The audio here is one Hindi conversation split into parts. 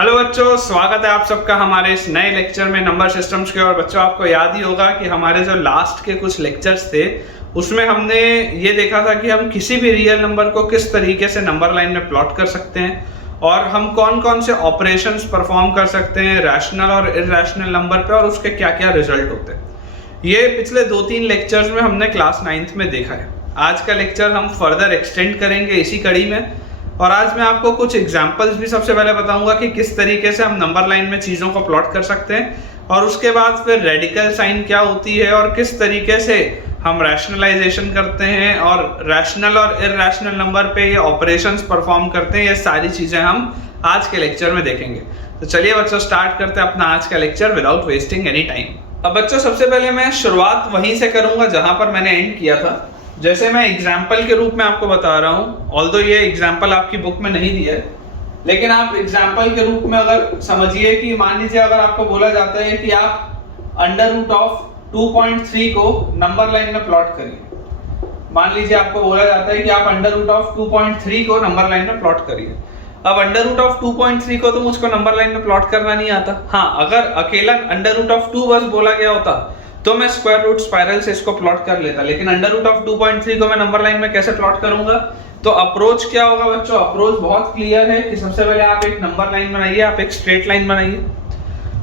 हेलो बच्चों, स्वागत है आप सबका हमारे इस नए लेक्चर में नंबर सिस्टम्स के। और बच्चों, आपको याद ही होगा कि हमारे जो लास्ट के कुछ लेक्चर्स थे उसमें हमने ये देखा था कि हम किसी भी रियल नंबर को किस तरीके से नंबर लाइन में प्लॉट कर सकते हैं और हम कौन कौन से ऑपरेशंस परफॉर्म कर सकते हैं रैशनल और इरैशनल नंबर पे और उसके क्या क्या रिजल्ट होते हैं। ये पिछले 2-3 लेक्चर्स में हमने क्लास 9th में देखा है। आज का लेक्चर हम फर्दर एक्सटेंड करेंगे इसी कड़ी में, और आज मैं आपको कुछ एग्जांपल्स भी सबसे पहले बताऊंगा कि किस तरीके से हम नंबर लाइन में चीज़ों को प्लॉट कर सकते हैं, और उसके बाद फिर रेडिकल साइन क्या होती है और किस तरीके से हम रैशनलाइजेशन करते हैं और रैशनल और इरैशनल नंबर पे ये ऑपरेशंस परफॉर्म करते हैं। ये सारी चीज़ें हम आज के लेक्चर में देखेंगे। तो चलिए बच्चों, स्टार्ट करते हैं अपना आज का lecture without wasting any time. अब बच्चों, सबसे पहले मैं शुरुआत वहीं से करूंगा जहां पर मैंने एंड किया था। जैसे मैं एग्जाम्पल के रूप में आपको बता रहा हूँ, ऑल्दो ये एग्जाम्पल आपकी बुक में नहीं दिया है, लेकिन आप एग्जाम्पल के रूप में अगर समझिए कि मान लीजिए अगर आपको बोला जाता है कि आप अंडर रूट ऑफ 2.3 को नंबर लाइन में प्लॉट करिए। मान लीजिए आपको बोला जाता है कि आप अंडर रूट ऑफ 2.3 को नंबर लाइन में प्लॉट करिए। अब अंडर रूट ऑफ 2.3 को तो मुझको नंबर लाइन में प्लॉट करना नहीं आता। हाँ, अगर अकेला अंडर रूट ऑफ 2 बस बोला गया होता तो मैं स्क्वायर रूट स्पाइरल से इसको प्लॉट कर लेता, लेकिन अंडर रूट ऑफ 2.3 को मैं नंबर लाइन में कैसे प्लॉट करूंगा? तो अप्रोच क्या होगा बच्चों? अप्रोच बहुत क्लियर है कि सबसे पहले आप एक नंबर लाइन बनाइए, आप एक स्ट्रेट लाइन बनाइए।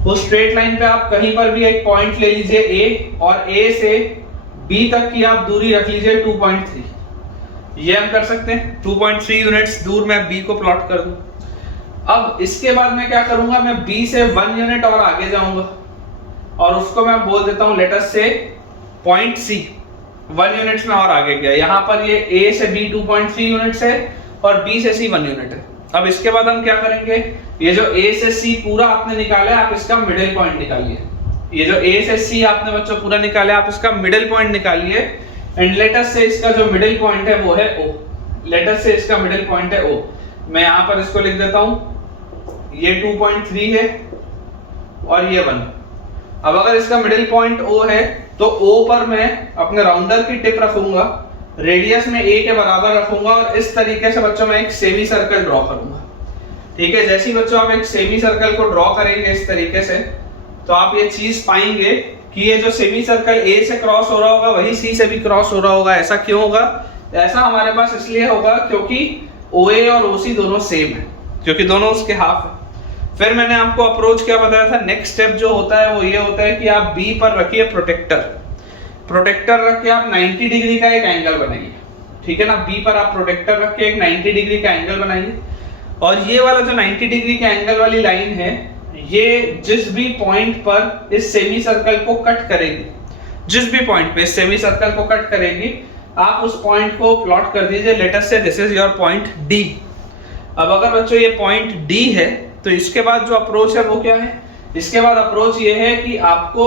उस स्ट्रेट लाइन पे आप कहीं पर भी एक पॉइंट ले लीजिए A, और A से B तक की आप दूरी रख लीजिए 2.3। ये हम कर सकते हैं। 2.3 यूनिट्स दूर मैं B को प्लॉट कर दूं। अब इसके बाद मैं क्या करूंगा, मैं B से 1 यूनिट और आगे जाऊंगा और उसको मैं बोल देता हूं लेट अस से पॉइंट C। 1 यूनिट्स में और आगे गया। यहाँ पर ये A से B 2.3 यूनिट्स है और B से C 1 यूनिट है। अब इसके बाद हम क्या करेंगे, ये जो A से C पूरा आपने निकाला है, आप इसका मिडिल पॉइंट निकालिए। ये जो A से C आपने बच्चों पूरा निकाला है, आप इसका मिडिल पॉइंट निकालिए। एंड लेट अस से इसका जो मिडिल पॉइंट है वो है O। लेट अस से इसका मिडिल पॉइंट है O। मैं यहाँ पर इसको लिख देता हूँ, ये 2.3 है और ये 1। अब अगर इसका मिडिल पॉइंट O है तो O पर मैं अपने राउंडर की टिप रखूंगा, रेडियस में A के बराबर रखूंगा और इस तरीके से बच्चों मैं एक सेमी सर्कल ड्रॉ करूंगा। ठीक है, जैसे ही बच्चों आप एक सेमी सर्कल को ड्रॉ करेंगे इस तरीके से, तो आप ये चीज पाएंगे कि ये जो सेमी सर्कल A से क्रॉस हो रहा होगा वही C से भी क्रॉस हो रहा होगा। ऐसा क्यों होगा? ऐसा हमारे पास इसलिए होगा क्योंकि OA और OC दोनों सेम है, क्योंकि दोनों उसके हाफ है। फिर मैंने आपको अप्रोच क्या बताया था, नेक्स्ट स्टेप जो होता है वो ये होता है कि आप B पर रखिए प्रोटेक्टर। प्रोटेक्टर रख के आप 90 डिग्री का एक एंगल बनाइए। ठीक है ना, B पर आप प्रोटेक्टर रख के एक 90 डिग्री का एंगल बनाइए, और ये वाला जो 90 डिग्री के एंगल वाली लाइन है, ये जिस भी पॉइंट पर इस सेमी सर्कल को कट करेगी, जिस भी पॉइंट पे इस सेमी सर्कल को कट करेगी, आप उस पॉइंट को प्लॉट कर दीजिए। लेट अस से this is your point D। अब अगर बच्चों ये पॉइंट D है तो इसके बाद जो अप्रोच है वो क्या है? इसके बाद अप्रोच ये है कि आपको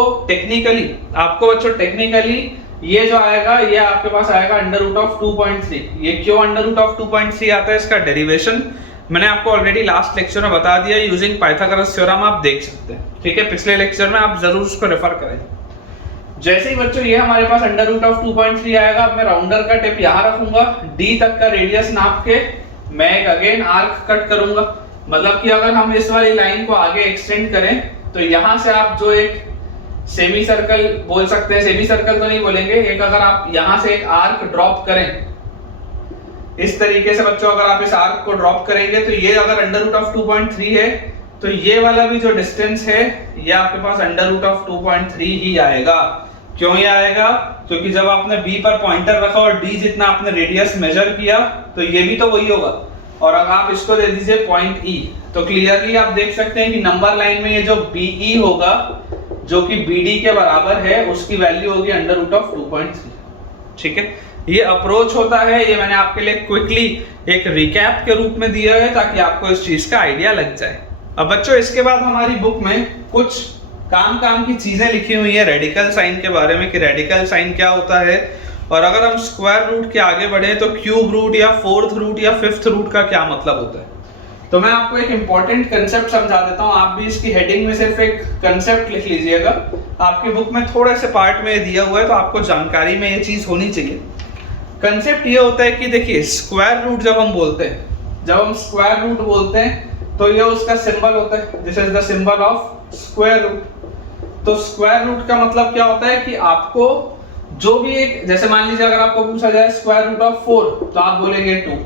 बच्चों टेक्निकली ये जो आएगा, ये आपके पास आएगा अंडर रूट ऑफ 2.3। ये क्यों अंडर रूट ऑफ 2.3 आता है, इसका डेरिवेशन मैंने आपको ऑलरेडी लास्ट लेक्चर में बता दिया यूजिंग पाइथागोरस थ्योरम, आप देख सकते हैं। ठीक है, पिछले लेक्चर में आप जरूर उसको रेफर करें। जैसे ही बच्चों ये हमारे पास अंडर रूट ऑफ 2.3 आएगा, मैं राउंडर का टिप यहाँ रखूंगा, D तक का रेडियस नाप के मैं एक अगेन आर्क कट करूंगा। मतलब कि अगर हम इस वाली लाइन को आगे एक्सटेंड करें तो यहां से आप जो एक सेमी सर्कल बोल सकते हैं, सेमी सर्कल तो नहीं बोलेंगे, एक अगर आप यहां से एक आर्क ड्रॉप करें इस तरीके से बच्चों, अगर आप इस आर्क को ड्रॉप करेंगे तो ये अगर अंडर रूट ऑफ 2.3 है तो ये वाला भी जो डिस्टेंस है ये आपके पास अंडर रूट ऑफ 2.3 ही आएगा। क्यों ये आएगा? क्योंकि जब आपने B पर पॉइंटर रखा और D जितना आपने रेडियस मेजर किया तो ये भी तो वही होगा, और अगर आप इसको दे दीजिए पॉइंट E, तो क्लियरली आप देख सकते हैं कि नंबर लाइन में ये जो BE होगा जो कि BD के बराबर है, उसकी वैल्यू होगी अंडर रूट ऑफ 2.3। ठीक है, ये अप्रोच होता है। ये मैंने आपके लिए क्विकली एक रिकैप के रूप में दिया है ताकि आपको इस चीज का आइडिया लग जाए। अब बच्चों, इसके बाद हमारी बुक में कुछ काम की चीजें लिखी हुई है रेडिकल साइन के बारे में कि रेडिकल साइन क्या होता है, और अगर हम स्क्वायर रूट के आगे बढ़े तो क्यूब रूट या फोर्थ रूट या फिफ्थ रूट का क्या मतलब होता है। तो मैं आपको एक इंपॉर्टेंट कंसेप्ट समझा देता हूं, आप भी इसकी हेडिंग में सिर्फ एक कंसेप्ट लिख लीजिएगा। आपकी बुक में थोड़े से पार्ट में दिया हुआ है तो आपको जानकारी में ये चीज होनी चाहिए। कंसेप्ट ये होता है कि देखिए, स्क्वायर रूट जब हम स्क्वायर रूट बोलते हैं तो ये उसका सिंबल होता है, this is the symbol of square root. तो स्क्वायर रूट का मतलब क्या होता है कि आपको जो भी एक, जैसे मान लीजिए अगर आपको पूछा जाए स्क्वायर रूट ऑफ 4 तो आप बोलेंगे 2,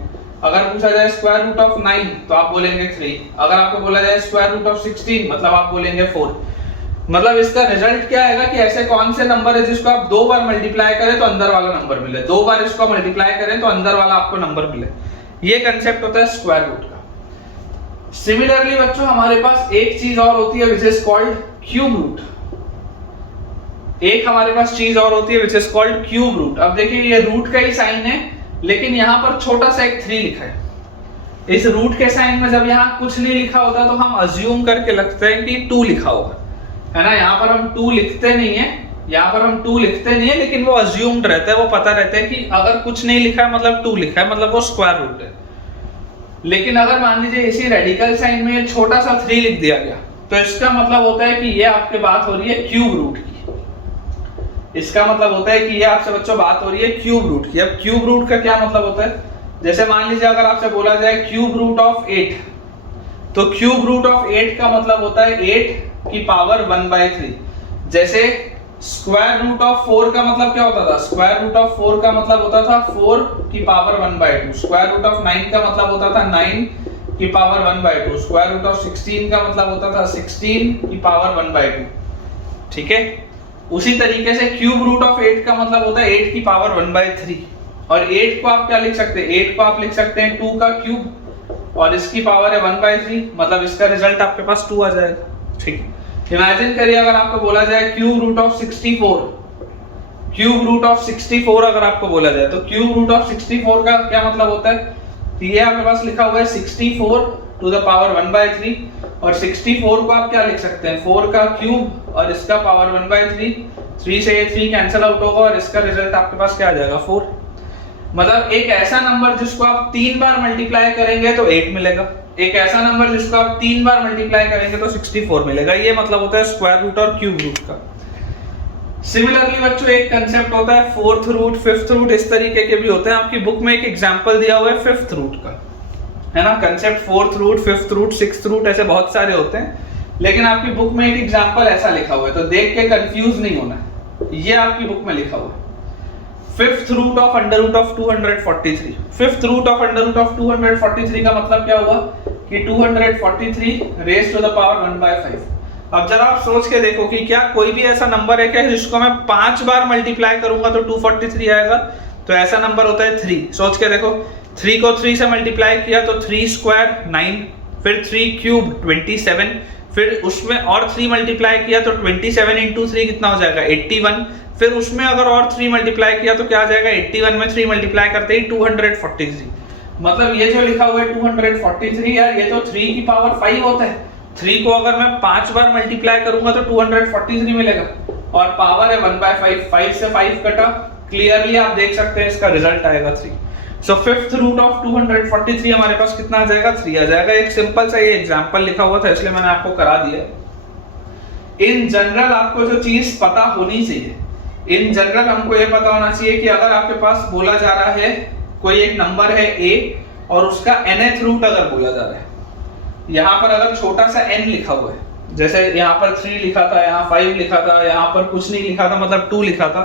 अगर पूछा जाए स्क्वायर रूट ऑफ 9 तो आप बोलेंगे 3, अगर आपको बोला जाए स्क्वायर रूट ऑफ 16 मतलब आप बोलेंगे 4। मतलब इसका रिजल्ट क्या आएगा कि ऐसे कौन से नंबर है जिसको आप 2 बार मल्टीप्लाई करें तो अंदर वाला नंबर मिले, 2 बार इसको मल्टीप्लाई करें तो अंदर वाला आपको नंबर मिले। ये कंसेप्ट होता है स्क्वायर रूट का। सिमिलरली बच्चों हमारे पास एक चीज और होती है which is called cube root. एक हमारे पास चीज और होती है which is called cube root. अब देखिए ये रूट का ही साइन है लेकिन यहाँ पर छोटा सा एक 3 लिखा है। इस रूट के साइन में जब यहाँ कुछ नहीं लिखा होता तो हम अज्यूम करके लगते हैं कि 2 लिखा होगा, है ना। यहाँ पर हम 2 लिखते नहीं है, यहाँ पर हम 2 लिखते नहीं है, लेकिन वो अज्यूम्ड रहता है, वो पता रहता है कि अगर कुछ नहीं लिखा है मतलब 2 लिखा है, मतलब वो स्क्वायर रूट है। लेकिन अगर मान लीजिए इसी रेडिकल साइन में छोटा सा 3 लिख दिया गया तो इसका मतलब होता है कि ये आपके बात हो रही है क्यूब रूट की। इसका मतलब होता है कि ये आपसे बच्चों बात हो रही है क्यूब रूट की। अब क्यूब रूट का क्या मतलब होता है, जैसे मान लीजिए अगर आपसे बोला जाए क्यूब रूट ऑफ 8 तो क्यूब रूट ऑफ 8 का मतलब होता है 8 की पावर 1/3। जैसे स्क्वायर रूट ऑफ 4 का मतलब क्या होता था, स्क्वायर रूट ऑफ 4 का मतलब होता था 4 की पावर 1/2। स्क्वायर रूट ऑफ 9 का मतलब होता था 9 की पावर 1/2। स्क्वायर रूट ऑफ 16 का मतलब होता था 16 की पावर 1/2। ठीक है, उसी तरीके से क्यूब रूट ऑफ 8 का मतलब होता है 8 की पावर 1/3। और 8 को आप क्या लिख सकते हैं, 8 को आप लिख सकते हैं 2 का क्यूब और इसकी पावर है 1/3, मतलब इसका रिजल्ट आपके पास 2 आ जाएगा। ठीक है, इमेजिन करिए अगर आपको बोला जाए cube root of 64, cube root of 64 अगर आपको बोला जाए तो क्यूब रूट ऑफ 64 का क्या मतलब होता है, तो ये आपके पास लिखा हुआ है 64 टू द पावर 1/3 और 64 को आप क्या लिख सकते हैं 4 का क्यूब और इसका पावर 1/3। 3 से ये 3 कैंसिल आउट होगा और इसका रिजल्ट आपके पास क्या आ जाएगा 4। मतलब एक ऐसा नंबर जिसको आप 3 बार मल्टीप्लाई करेंगे तो 8 मिलेगा, एक ऐसा नंबर जिसको आप 3 बार मल्टीप्लाई करेंगे तो 64 मिलेगा। ये मतलब होता है स्क्वायर रूट और क्यूब रूट का। सिमिलरली बच्चों एक कंसेप्ट होता है फोर्थ रूट, फिफ्थ रूट, इस तरीके के भी होते हैं। आपकी बुक में एक एग्जांपल दिया हुआ है फिफ्थ रूट का, है ना। Concept fourth root, fifth root, sixth root ऐसे बहुत सारे होते हैं, लेकिन आपकी बुक में एक एग्जांपल ऐसा लिखा हुआ है तो देख के कंफ्यूज नहीं होना। ये आपकी बुक में लिखा हुआ है fifth root of under root of 243। Fifth root of under root of 243 का मतलब क्या हुआ कि 243 रेज़ टू द पावर 1/5। अब जरा आप सोच के देखो कि क्या कोई भी ऐसा नंबर है क्या जिसको मैं 5 बार मल्टीप्लाई करूंगा तो 243 आएगा, तो ऐसा नंबर होता है 3। सोच के देखो, 3 को 3 से मल्टीप्लाई किया तो 3 स्क्वायर 9, फिर 3 क्यूब 27, फिर उसमें और 3 मल्टीप्लाई किया तो 27 इंटू 3 कितना हो जाएगा 81, फिर उसमें अगर और 3 मल्टीप्लाई किया तो क्या आ जाएगा 81 में 3 मल्टीप्लाई करते ही 243। मतलब ये जो लिखा हुआ है 243 यार, ये तो 3 की पावर 5 होता है। 3 को अगर मैं 5 बार मल्टीप्लाई करूंगा तो 243 मिलेगा और पावर है 1/5, 5 से 5 कटा, क्लियरली आप देख सकते हैं इसका रिजल्ट आएगा 3। सो फिफ्थ रूट ऑफ 243 हमारे पास कितना आ जाएगा 3 आ जाएगा। एक सिंपल सा ये एग्जांपल लिखा हुआ था इसलिए मैंने आपको करा दिया। इन जनरल आपको जो चीज पता होनी चाहिए, इन जनरल हमको ये पता होना चाहिए कि अगर आपके पास बोला जा रहा है कोई एक नंबर है a और उसका nth रूट अगर बोला जा रहा है, यहाँ पर अगर छोटा सा n लिखा हुआ है, जैसे यहाँ पर 3 लिखा था, यहाँ 5 लिखा था, यहाँ पर कुछ नहीं लिखा था मतलब 2 लिखा था,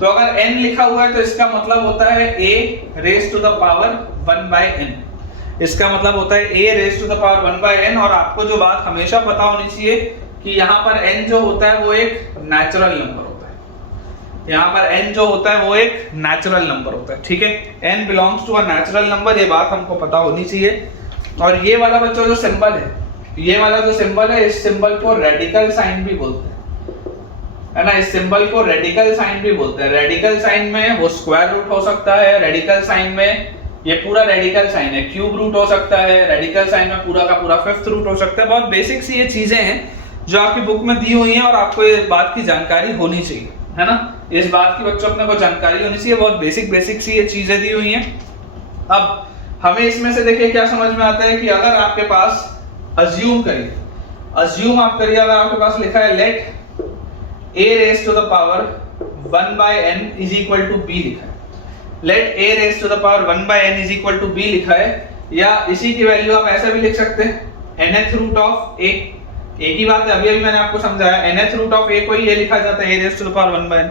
तो अगर n लिखा हुआ है तो इसका मतलब होता है a raise to the power 1/n। इसका मतलब होता है a raise to the power 1/n। और आपको जो बात हमेशा पता होनी चाहिए कि यहाँ पर n जो होता है वो एक नेचुरल नंबर होता है। यहाँ पर n जो होता है वो एक नेचुरल नंबर होता है, ठीक है। n belongs to a natural number, ये बात हमको पता होनी चाहिए। और ये वाला बच्चों जो सिंबल है, ये वाला जो सिंबल है, इस सिंबल को रेडिकल साइन भी बोलते हैं, है ना। इस सिंबल को रेडिकल साइन भी बोलते हैं। रेडिकल साइन में वो स्क्वायर रूट हो सकता है, रेडिकल साइन में ये पूरा रेडिकल साइन है, क्यूब रूट हो सकता है, रेडिकल साइन में पूरा का पूरा फिफ्थ रूट हो सकता है। बहुत बेसिक सी ये चीजें हैं जो आपकी बुक में दी हुई हैं और आपको इस बात की जानकारी होनी चाहिए, है ना। इस बात की बच्चों अपने को जानकारी होनी चाहिए, बहुत बेसिक सी ये चीजें दी हुई हैं। अब हमें इसमें से देखिए क्या समझ में आता है कि अगर आपके पास अज्यूम आप करिए अगर आपके पास लिखा है late a raised to the power 1/n is equal to b लिखा है, late a raised to the power 1/n is equal to b लिखा है, या इसी की वैल्यू आप ऐसे भी लिख सकते हैं nth रूट ऑफ a, एक ही बात है, अभी मैंने आपको समझाया, nth रूट ऑफ a को ही ये लिखा जाता है a raise to the power 1/n।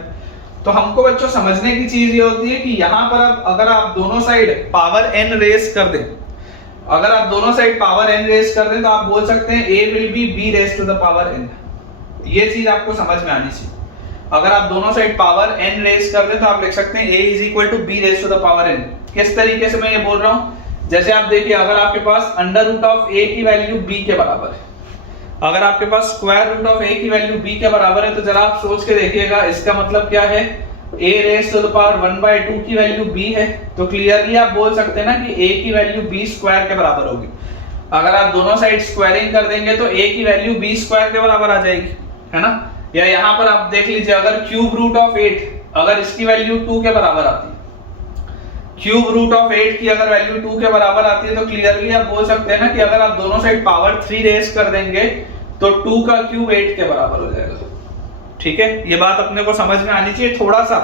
तो हमको बच्चों समझने की चीज ये होती है कि यहाँ पर अब अगर आप दोनों साइड पावर n रेज कर दें, अगर आप दोनों साइड पावर n रेज कर दें तो आप बोल सकते हैं a will be b raise to the power n। ये चीज आपको समझ में आनी चाहिए। अगर आप दोनों साइड पावर n रेज कर दें तो आप लिख सकते हैं a is equal to b raise to the power n। किस तरीके से मैं ये बोल रहा हूँ, जैसे आप देखिए अगर आपके पास अंडर रूट ऑफ a की वैल्यू b के बराबर है, अगर आपके पास स्क्वायर रूट ऑफ a की वैल्यू b के बराबर है, तो जरा आप सोच के देखिएगा, इसका मतलब क्या है, a raise to the power 1/2 की वैल्यू b है, तो क्लियरली आप बोल सकते हैं ना कि a की वैल्यू b स्क्वायर के बराबर होगी। अगर आप दोनों साइड स्क्वायरिंग कर देंगे तो a की वैल्यू b स्क्वायर के बराबर आ जाएगी, है ना। या यहाँ पर आप देख लीजिए, अगर क्यूब रूट ऑफ 8 अगर इसकी वैल्यू 2 के बराबर आती है, क्यूब रूट ऑफ 8 की अगर वैल्यू 2 के बराबर आती है, तो क्लियरली आप बोल सकते हैं ना कि अगर आप दोनों साइड पावर 3 रेज कर देंगे तो 2 का क्यूब 8 के बराबर हो जाएगा। ठीक है, ये बात अपने को समझ में आनी चाहिए। थोड़ा सा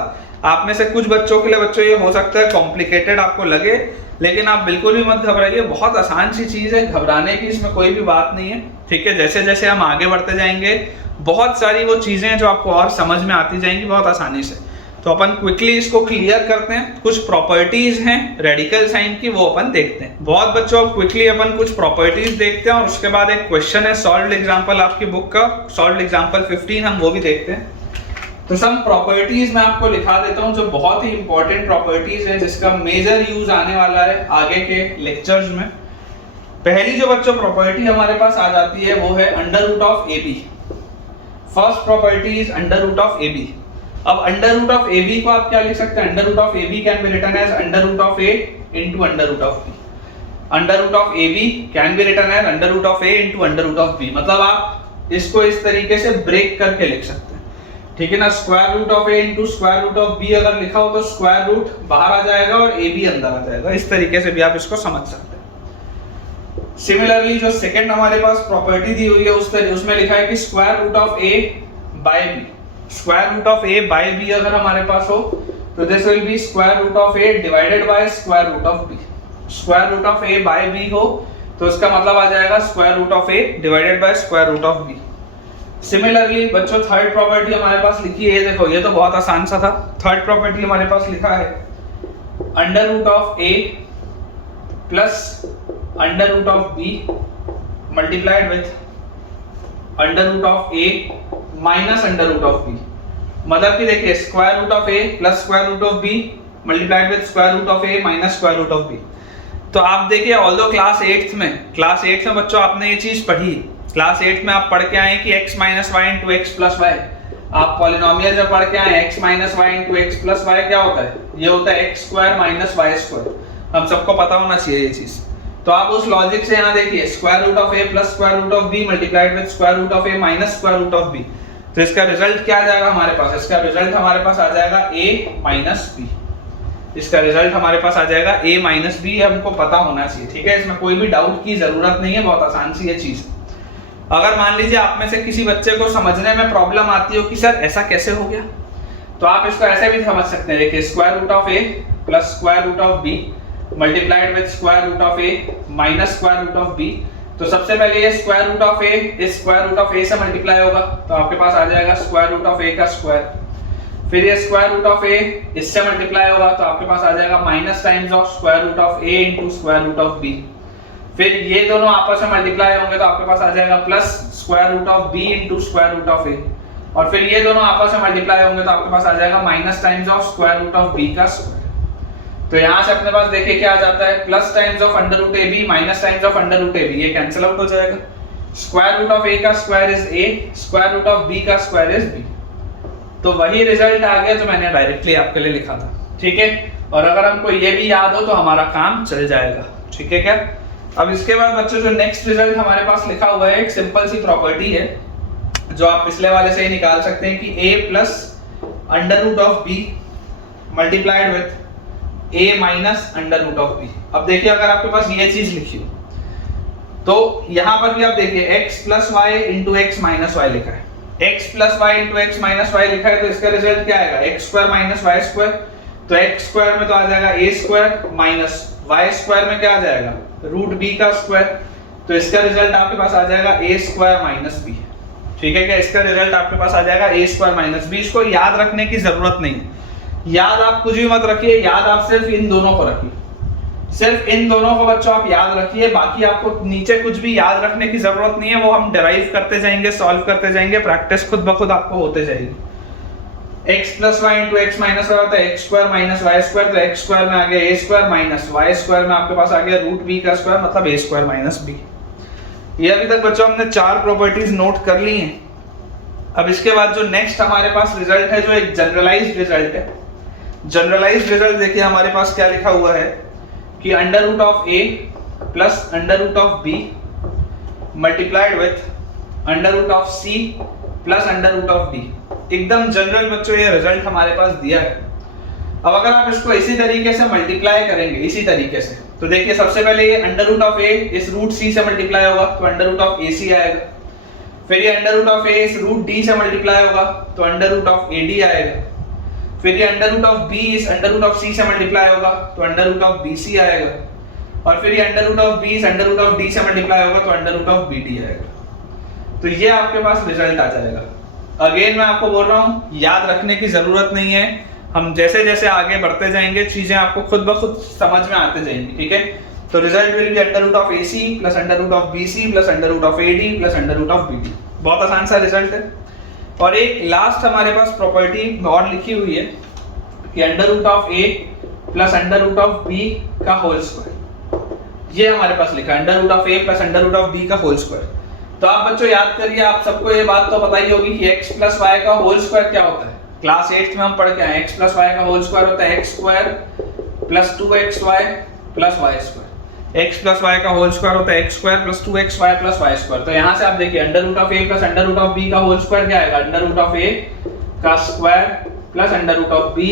आप में से कुछ बच्चों के लिए बच्चों ये हो सकता है कॉम्प्लिकेटेड आपको लगे, लेकिन आप बिल्कुल भी मत घबराइए, बहुत आसान सी चीज है, घबराने की इसमें कोई भी बात नहीं है। ठीक है, जैसे जैसे हम आगे बढ़ते जाएंगे बहुत सारी वो चीजें हैं जो आपको और समझ में आती जाएंगी बहुत आसानी से। तो अपन क्विकली इसको क्लियर करते हैं। कुछ प्रॉपर्टीज हैं रेडिकल साइन की, वो अपन देखते हैं। बहुत बच्चों क्विकली अपन कुछ प्रॉपर्टीज देखते हैं और उसके बाद एक क्वेश्चन है सॉल्व्ड एग्जांपल आपकी बुक का, सॉल्व्ड एग्जांपल 15, हम वो भी देखते हैं। तो सम प्रॉपर्टीज मैं आपको लिखा देता हूं जो बहुत ही इंपॉर्टेंट प्रॉपर्टीज है, जिसका मेजर यूज आने वाला है आगे के लेक्चर्स में। पहली जो बच्चों प्रॉपर्टी हमारे पास आ जाती है वो है under root of A B. First property is under root of A B. अब under root of A B को आप क्या लिख सकते हैं, under root of A B can be written as under root of A into under root of B. Under root of A B can be written as under root of A into under root of B. मतलब आप इसको इस तरीके से ब्रेक करके लिख सकते हैं, ठीक है ना। Square root of A into square root of B अगर लिखा हो तो स्क्वायर रूट बाहर आ जाएगा और ए बी अंदर आ जाएगा। इस तरीके से भी आप इसको समझ सकते हैं। सिमिलरली जो सेकंड हमारे पास प्रॉपर्टी दी हुई है उसमें लिखा है कि square root of A by B. Square root of A by B अगर हमारे पास हो तो this will be square root of A divided by square root of B. Square root of A by B हो तो इसका मतलब आ जाएगा square root of A divided by square root of B. Similarly बच्चों थर्ड प्रॉपर्टी हमारे पास लिखी है, देखो ये तो बहुत आसान सा था। थर्ड प्रॉपर्टी हमारे पास लिखा है under root of A plus under root of B multiplied with under root of A minus under root of B. मतलब कि देखिए square root of A plus square root of B multiplied with square root of A minus square root of B. तो आप देखिए ऑल्दो क्लास 8th में बच्चों आपने ये चीज पढ़ी, क्लास 8 में आप पढ़ के आए कि x minus Y into X plus Y. आप पॉलिनोमियल जब पढ़ के आए x minus Y into X plus Y क्या होता है, ये होता है x square minus Y square. हम सबको पता होना चाहिए ये चीज। तो आप उस लॉजिक से यहाँ देखिए square root of A plus square root of B multiplied with square root of A minus square root of B. तो इसका रिजल्ट क्या आ जाएगा हमारे पास, इसका रिजल्ट हमारे पास आ जाएगा a माइनस बी। इसका रिजल्ट हमारे पास आ जाएगा a माइनस बी, हमको पता होना चाहिए, ठीक है। इसमें कोई भी डाउट की जरूरत नहीं है, बहुत आसान सी ये चीज। अगर मान लीजिए आप में से किसी बच्चे को समझने में प्रॉब्लम आती हो कि सर ऐसा कैसे हो गया, तो आप इसको ऐसे भी समझ सकते हैं। देखिए square root of A plus square root of B multiplied with square root of A minus square root of B. तो सबसे पहले ये स्क्वायर रूट ऑफ ए इस स्क्वायर रूट ऑफ ए से मल्टीप्लाई होगा, तो आपके पास आ जाएगा स्क्वायर रूट ऑफ ए का स्क्वायर। फिर ये स्क्वायर रूट ऑफ ए इससे मल्टीप्लाई होगा, तो आपके पास आ जाएगा minus times of square root of A into square root of B. फिर ये दोनों आपस में मल्टीप्लाई होंगे तो आपके पास आ जाएगा plus square root of B into square root of A. और फिर ये दोनों आपस में मल्टीप्लाई होंगे तो आपके पास आ जाएगा minus times of square root of B का स्क्वायर। तो यहां से अपने पास देखिए क्या आ जाता है, plus times of under root A B minus times of under root A B, ये कैंसिल आउट हो जाएगा। स्क्वायर रूट ऑफ ए का square is A, square root of B का स्क्वायर इज बी। तो वही रिजल्ट आ गया जो मैंने डायरेक्टली आपके लिए लिखा था, ठीक है। और अगर हमको ये भी याद हो तो हमारा काम चल जाएगा, ठीक है क्या। अब इसके बाद बच्चों जो नेक्स्ट रिजल्ट हमारे पास लिखा हुआ है, एक सिंपल सी प्रॉपर्टी है जो आप पिछले वाले से ही निकाल सकते हैं कि a plus under root of B multiplied with a minus under root of B. अब देखिए अगर आपके पास ये चीज लिखी हो तो यहां पर भी आप देखिए x plus Y into X minus Y लिखा है, x plus Y into X minus Y लिखा है, तो इसका रिजल्ट क्या आएगा X square minus Y square. तो एक्स स्क्वायर में तो आ जाएगा a square minus Y square में क्या आ जाएगा रूट बी का स्क्वायर। तो इसका रिजल्ट आपके पास आ जाएगा a स्क्वायर माइनस बी। ठीक है क्या, इसका रिजल्ट आपके पास आ जाएगा a स्क्वायर माइनस बी। इसको याद रखने की जरूरत नहीं है, याद आप कुछ भी मत रखिए, याद आप सिर्फ इन दोनों को रखिए, सिर्फ इन दोनों को बच्चों आप याद रखिए, बाकी आपको नीचे कुछ भी याद रखने की जरूरत नहीं है, वो हम डिराइव करते जाएंगे, सॉल्व करते जाएंगे, प्रैक्टिस खुद ब खुद आपको होते जाएगी। x plus Y into X minus Y होता है x square minus Y square, तो x स्क्वायर में आ गया a square minus Y square में आपके पास आ गया रूट b का स्क्वायर, मतलब a स्क्वायर माइनस b। ये अभी तक बच्चों हमने 4 प्रॉपर्टीज नोट कर ली हैं। अब इसके बाद जो नेक्स्ट हमारे पास रिजल्ट है, जो एक जनरलाइज्ड रिजल्ट है। जनरलाइज्ड रिजल्ट देखिए हमारे पास क्या लिखा हुआ है कि under root of a plus under root of b multiplied with under root of c plus under root of d। एकदम जनरल बच्चों ये रिजल्ट हमारे पास दिया है। अब अगर आप इसको इसी तरीके से मल्टीप्लाई करेंगे, इसी तरीके से, तो देखिए सबसे पहले ये अंडर रूट ऑफ a इस रूट c से मल्टीप्लाई होगा तो अंडर रूट ऑफ ac आएगा, फिर ये अंडर रूट ऑफ a इस रूट d से मल्टीप्लाई होगा तो अंडर रूट ऑफ ad आएगा, फिर ये अंडर रूट ऑफ b इस अंडर रूट ऑफ c से मल्टीप्लाई होगा तो अंडर रूट ऑफ bc आएगा, और फिर ये अंडर रूट ऑफ b इस अंडर रूट ऑफ d से मल्टीप्लाई होगा तो अंडर रूट ऑफ bd आएगा। तो ये आपके पास रिजल्ट आ जाएगा। अगेन मैं आपको बोल रहा हूँ, याद रखने की जरूरत नहीं है, हम जैसे जैसे आगे बढ़ते जाएंगे चीजें आपको खुद ब खुद समझ में आते जाएंगी। ठीक है, तो result will be under root of ac plus under root of bc plus under root of ad plus under root of bd। बहुत आसान सा रिजल्ट है। और एक लास्ट हमारे पास प्रॉपर्टी और लिखी हुई है कि under root of a plus under root of b का होल स्क्वायर। ये हमारे पास लिखा है under root of a plus under root of b का होल स्क्वायर। तो आप बच्चों याद करिए, आप सबको ये बात तो पता ही होगी कि x प्लस वाई का होल स्क्वायर क्या होता है। क्लास 8th में हम पढ़ के आए, x प्लस वाई का होल स्क्वायर होता है x square plus 2xy plus Y square. x plus Y का होल स्क्वायर होता है x square plus 2xy plus Y square. तो यहाँ से आप देखिए under root of a plus under root of b का होल स्क्वायर क्या आएगा, अंडर रूट ऑफ a का square plus under root of b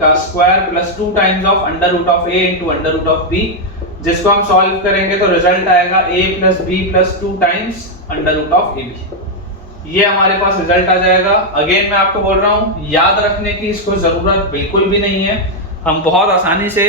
का square plus 2 times of under root of a into under root of b, जिसको हम सॉल्व करेंगे तो रिजल्ट आएगा a plus b plus 2 times under root of ab। ये हमारे पास रिजल्ट आ जाएगा। अगेन मैं आपको बोल रहा हूँ, याद रखने की इसको जरूरत बिल्कुल भी नहीं है, हम बहुत आसानी से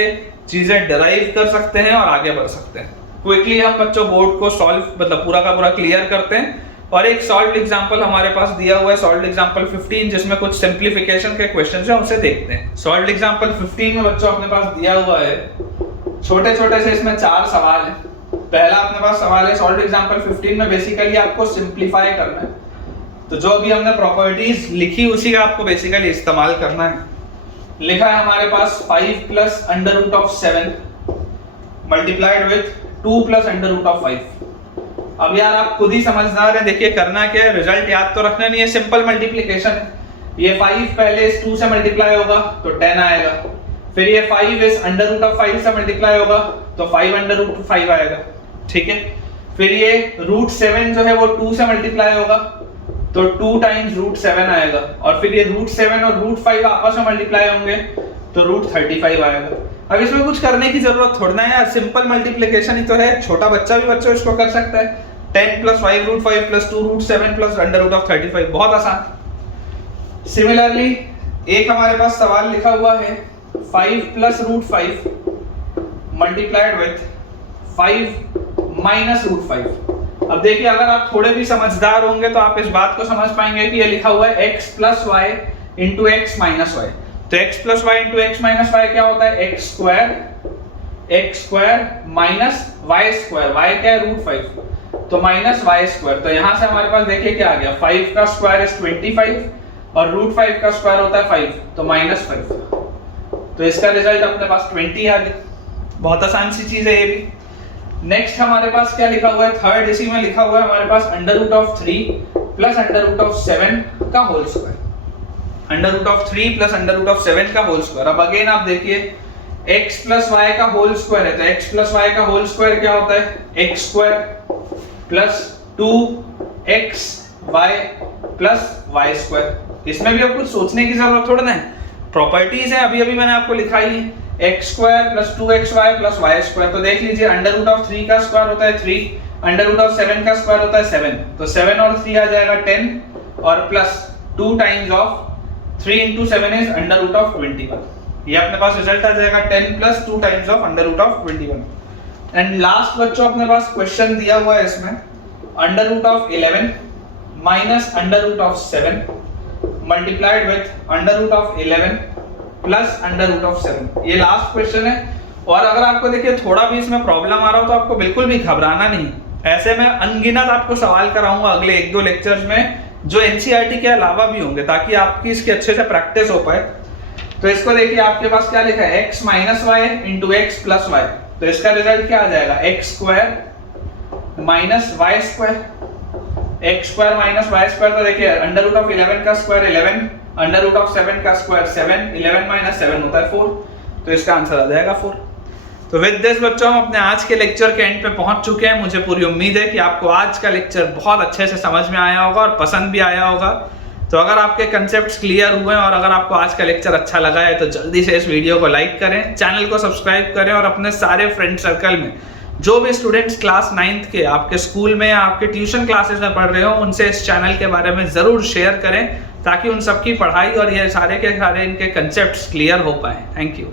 चीजें डिराइव कर सकते हैं और आगे बढ़ सकते हैं। क्विकली हम बच्चों बोर्ड को सॉल्व मतलब पूरा का पूरा क्लियर करते हैं। और एक सॉल्व्ड एग्जांपल हमारे पास दिया हुआ है, सॉल्व्ड एग्जांपल 15, जिसमें कुछ सिंप्लीफिकेशन के क्वेश्चंस हैं, उसे देखते हैं। सॉल्व्ड एग्जांपल 15 में बच्चों अपने पास दिया हुआ है छोटे छोटे से, इसमें 4 सवाल है। पहला अपने पास सवाल है सॉल्व्ड एग्जांपल 15 में बेसिकली आपको सिंप्लीफाई करना है। तो जो भी हमने प्रॉपर्टीज लिखी उसी का आपको बेसिकली इस्तेमाल करना है। लिखा है हमारे पास 5 plus under root of 7 multiplied with 2 plus under root of 5। अब यार आप खुद ही समझदार है, देखिए करना क्या है, रिजल्ट याद तो रखना नहीं है, सिंपल मल्टीप्लिकेशन है। ये 5 पहले इस 2 से मल्टीप्लाई होगा तो 10 आएगा, फिर ये 5 इस अंडर रूट ऑफ 5 से मल्टीप्लाई होगा तो 5 अंडर रूट 5 आएगा। ठीक है, फिर ये रूट 7 जो है वो 2 से मल्टीप्लाई होगा तो 2 टाइम्स रूट 7 आएगा, और फिर ये रूट 7 और रूट 5 आपस में मल्टीप्लाई होंगे तो रूट 35 आएगा। अब इसमें कुछ करने की जरूरत थोड़ा है यार, सिंपल मल्टीप्लिकेशन ही तो है, छोटा बच्चा भी बच्चों इसको कर सकता है। 10 plus 5 root 5 plus 2 root 7 plus under root of 35, बहुत आसान। सिमिलरली एक हमारे पास सवाल लिखा हुआ है 5 plus root 5 multiplied with 5 minus root 5। अब देखिए अगर आप थोड़े भी समझदार होंगे तो आप इस बात को समझ पाएंगे कि ये लिखा हुआ है x plus Y into X minus Y. तो x plus Y into X minus Y क्या होता है, x square minus Y square, Y क्या है रूट 5 तो माइनस वाई स्क्वायर। तो यहाँ से हमारे पास देखिए क्या आ गया, 5 का स्क्वायर इज 25 और रूट 5 का स्क्वायर होता है 5 तो माइनस 5। तो इसका रिजल्ट अपने पास 20 आ गया। बहुत आसान सी चीज है ये भी। नेक्स्ट हमारे पास क्या लिखा हुआ है, थर्ड इसी में लिखा हुआ है हमारे पास under root of 3 plus under root of 7 का whole square. Under root of 3 plus under root of 7 का होल स्क्वायर। अब अगेन आप देखिए x प्लस वाई का होल स्क्वायर है, तो x प्लस वाई का होल स्क्वायर क्या होता है, x square plus 2x y plus Y square. इसमें भी अब कुछ सोचने की जरूरत थोड़ा ना है, प्रॉपर्टीज है, अभी अभी मैंने आपको लिखा ही है, x square plus 2xy plus Y square. तो देख लीजिए अंडर रूट ऑफ 3 का स्क्वायर होता है 3, अंडर रूट ऑफ 7 का स्क्वायर होता है 7, तो 7 और 3 आ जाएगा 10 और plus 2 times of 3 into 7 is under root of 21। ये अपने पास रिजल्ट आ जाएगा 10 plus 2 times of under root of 21। And last बच्चों अपने पास क्वेश्चन दिया हुआ है इसमें under root of 11 minus under root of 7 multiplied with under root of 11 plus under root of 7। ये लास्ट क्वेश्चन है। और अगर आपको देखिए थोड़ा भी इसमें प्रॉब्लम आ रहा हो तो आपको बिल्कुल भी घबराना नहीं। ऐसे मैं अनगिनत आपको सवाल कराऊंगा अगले 1-2 लेक्चर्स में जो एनसीईआरटी के अलावा भी होंगे, ताकि आपकी इसकी अच्छे से प्रैक्टिस हो पाए। तो इसको देखिए आपके पास क्या लिखा है, x minus Y into X plus Y. तो इसका रिजल्ट क्या आ जाएगा, X square minus Y square. X square minus Y square, तो देखिए अंडर रूट ऑफ 11 का स्क्वायर 11, अंडर रूट ऑफ 7 का स्क्वायर 7, 11 माइनस 7 होता है 4। तो इसका आंसर आ जाएगा 4। तो विद दिस बच्चों हम अपने आज के लेक्चर के एंड पे पहुंच चुके हैं। मुझे पूरी उम्मीद है कि आपको आज का लेक्चर बहुत अच्छे से समझ में आया होगा और पसंद भी आया होगा। तो अगर आपके कंसेप्ट्स क्लियर हुए हैं और अगर आपको आज का लेक्चर अच्छा लगा है तो जल्दी से इस वीडियो को लाइक करें, चैनल को सब्सक्राइब करें और अपने सारे फ्रेंड सर्कल में जो भी स्टूडेंट्स क्लास 9th के आपके स्कूल में या आपके ट्यूशन क्लासेस में पढ़ रहे हो उनसे इस चैनल के बारे में जरूर शेयर करें, ताकि उन सबकी पढ़ाई और ये सारे के सारे इनके कंसेप्ट्स क्लियर हो पाए। Thank you.